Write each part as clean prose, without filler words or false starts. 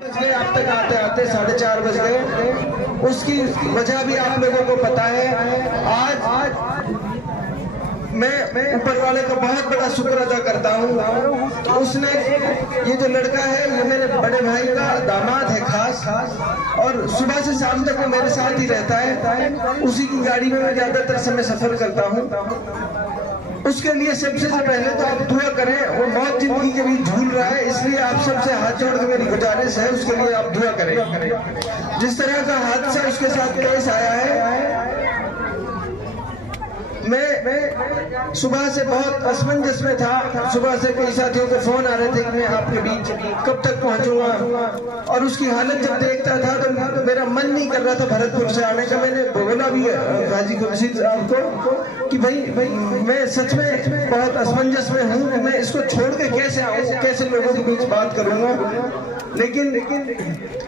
आप तक आते आते 4:30 बज गए। उसकी वजह भी आप लोगों को पता है। आज मैं ऊपर वाले का बहुत बड़ा शुक्र अदा करता हूँ। उसने ये जो लड़का है ये मेरे बड़े भाई का दामाद है खास, और सुबह से शाम तक वो मेरे साथ ही रहता है। उसी की गाड़ी में मैं ज्यादातर समय सफर करता हूँ। उसके लिए सबसे पहले तो आप दुआ करें। वो मौत जिंदगी के बीच झूल रहा है, इसलिए आप सबसे हाथ जोड़ के मेरी गुजारिश है उसके लिए आप दुआ करें। जिस तरह का हादसा उसके साथ पेश आया है, मैं सुबह से बहुत असमंजस में था। सुबह से कई साथियों के फोन आ रहे थे कि मैं आपके बीच कब तक पहुंचूंगा, और उसकी हालत जब देखता था तो मेरा मन नहीं कर रहा था भरतपुर से आने का। मैंने बोला भी गाजी खुर्शीद साहब को कि भाई मैं सच में बहुत असमंजस में हूँ कि मैं इसको छोड़ के कैसे आऊँ, कैसे लोगों के बीच बात करूंगा। लेकिन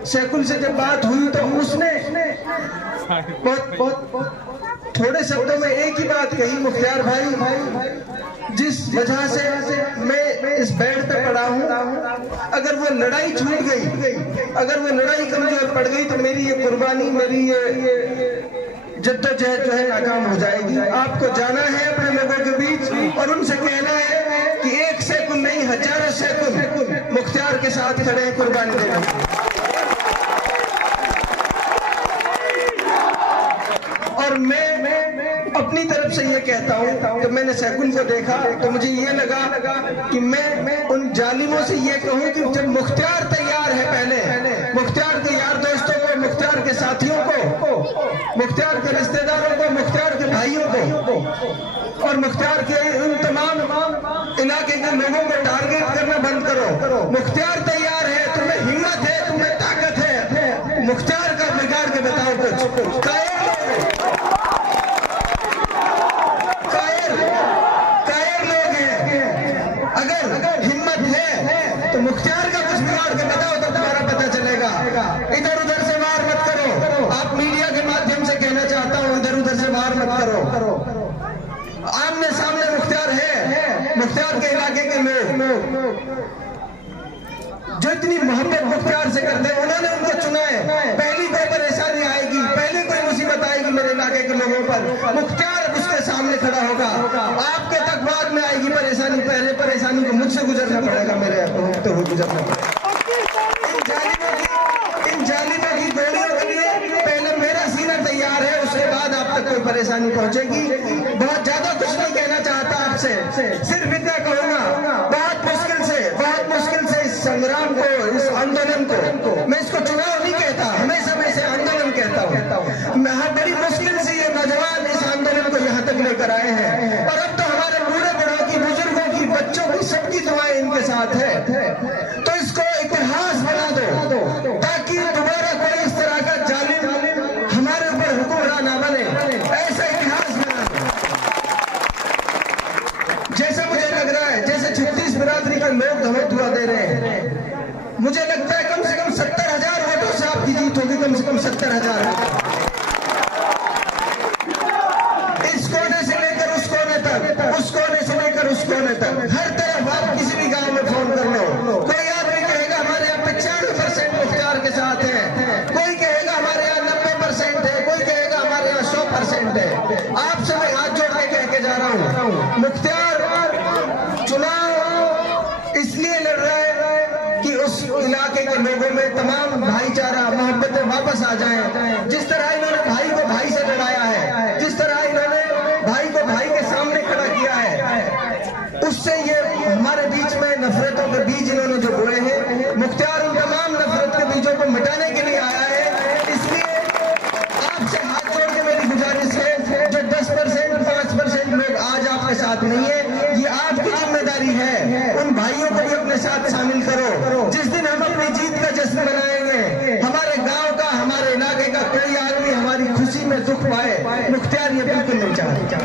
सैकुल से जब बात हुई तो उसने बहुत थोड़े शब्दों में एक ही बात कही, मुख्तार भाई जिस वजह से मैं इस बेड पे पड़ा हूँ, अगर वो लड़ाई छूट गई, अगर वो लड़ाई कमजोर पड़ गई तो मेरी ये कुर्बानी, मेरी ये जद्दोजहद जो है नाकाम हो जाएगी। आपको जाना है अपने लोगों के बीच और उनसे कहना है कि एक सेकंड नहीं, हजारों सेकंड मुख्तार के साथ खड़े हैं कुर्बानी देने। और मैं अपनी तरफ से ये कहता हूँ कि मैंने सैकुल को देखा तो मुझे ये लगा कि मैं उन जालिमों से ये कहूँ कि जब मुख्तार तैयार है, पहले मुख्तार के यार दोस्तों को, मुख्तार के साथियों को, मुख्तार के रिश्तेदारों को, मुख्तार के भाइयों को और मुख्तार के उन तमाम इलाके के लोगों को टारगेट करना बंद करो। मुख्तार तैयार है, तुम्हें हिम्मत है, तुम्हें ताकत है, मुख्तार का बिगाड़ के बताओ कुछ। अगर हिम्मत है तो मुख्तार का कुछ बिगाड़ के बताओ तो तुम्हारा पता चलेगा। इधर उधर से वार मत करो। आप मीडिया के माध्यम से कहना चाहता हूँ, इधर उधर से वार मत करो। आमने सामने मुख्तार है, मुख्तार के इलाके के लोग जो इतनी मोहब्बत मुख्तार से करते हैं, उन्होंने उनको चुना है। पहली कोई परेशानी आएगी, पहली कोई मुसीबत आएगी मेरे इलाके के लोगों पर, मुख्तार उसके सामने खड़ा होगा। आपके तक बाद में आएगी परेशानी, पहले परेशानी को मुझसे गुजरना पड़ेगा, मेरे होते हुए गुजरना पड़ेगा। इन जालिमों की गोलियों के लिए पहले मेरा सीना तैयार है, उसके बाद आप तक कोई परेशानी पहुंचेगी। बहुत ज्यादा कुछ नहीं कहना चाहता आपसे, सिर्फ इतना कहूंगा, बहुत मुश्किल से इस संग्राम को, इस आंदोलन को, मैं इसको चुनाव नहीं कहता, हमेशा मैं इसे आंदोलन कहता हूँ। बड़ी मुश्किल से ये नौजवान इस आंदोलन को यहाँ तक लेकर आए हैं, और अब तो हमारे बूढ़े बड़ों की, बुजुर्गों की, बच्चों की, सबकी दुआएं इनके साथ है। तो इसको इतिहास बना दो ताकि दोबारा कोई इस तरह का जालिम हमारे ऊपर हुक्मरान ना बने। ऐसा इतिहास बना दो। जैसा मुझे लग रहा है, जैसे 36 बिरादरी के लोग हमें दुआ दे रहे हैं, मुझे लगता है कम से कम 70,000 वोटों से आपकी जीत होगी, कम से कम 70,000। इस कोने से लेकर उस कोने तक, उस कोने से लेकर उस कोने तक, हर तरफ आप किसी भी गांव में फोन कर लो, कोई आदमी कहेगा हमारे यहाँ 95% मुख्तार के साथ है, कोई कहेगा हमारे यहाँ 90% है, कोई कहेगा हमारे यहाँ 100% है। आपसे मैं हाथ जोड़ के कह के जा रहा हूँ, मुख्तार चुनाव इसलिए लड़ रहा है कि उस इलाके के लोगों में तमाम भाईचारा, मोहब्बतें वापस आ जाएं। जिस तरह इन्होंने भाई को भाई से लड़ाया है, जिस तरह इन्होंने भाई को भाई के सामने खड़ा किया है, उससे ये हमारे बीच में नफरतों के बीज इन्होंने जो बोए हैं, मुख्तार उन तमाम नफरत के बीजों को मिटाने के लिए आया है। इसलिए आपसे हाथ जोड़ के मेरी गुजारिश है, जो 10%, 5% लोग आज आपके साथ नहीं है, ये आपकी जिम्मेदारी है, उन भाइयों को भी अपने साथ शामिल करो। जिस दिन हम अपनी जीत का जश्न मनाएंगे, हमारे गांव का, हमारे इलाके का कोई आदमी हमारी खुशी में दुख पाए, मुख्तार ये बिल्कुल नहीं चाहता।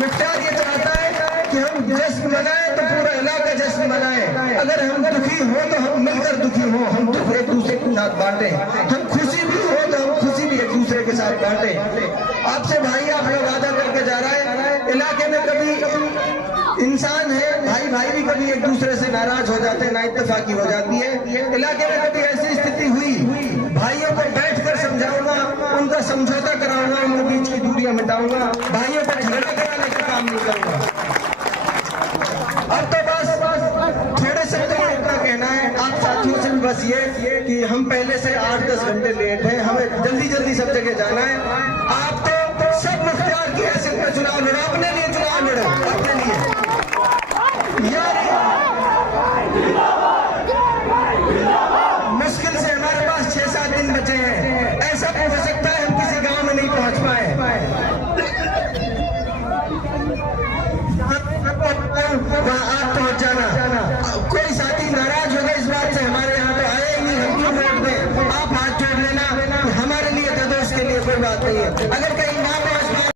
मुख्तार ये चाहता है कि हम जश्न मनाएं तो पूरा इलाका जश्न मनाए। अगर हम दुखी हो तो हम मिलकर दुखी हो, हम दुख एक दूसरे के साथ बांटे, हम खुशी भी हो तो हम खुशी भी एक दूसरे के साथ बांटे। आपसे भाई आप लोग वादा करके जा रहा है, इलाके में कभी इंसान है, भाई भाई भी कभी एक दूसरे से नाराज हो जाते हैं, ना इत्तेफाकी हो जाती है। इलाके में कभी ऐसी स्थिति हुई, भाइयों को बैठकर समझाऊंगा, उनका समझौता कराऊंगा, उनके बीच की दूरियां मिटाऊंगा, भाइयों को झगड़ा कराने का काम नहीं करूंगा। अब तो बस थोड़े शब्दों में इतना कहना है आप साथियों से भी, बस ये कि हम पहले से 8-10 घंटे लेट हैं, हमें जल्दी जल्दी सब जगह जाना है। आप तो सब मुख्तियार की हैसियत में चुनाव लड़ा, अपने लिए चुनाव लड़े।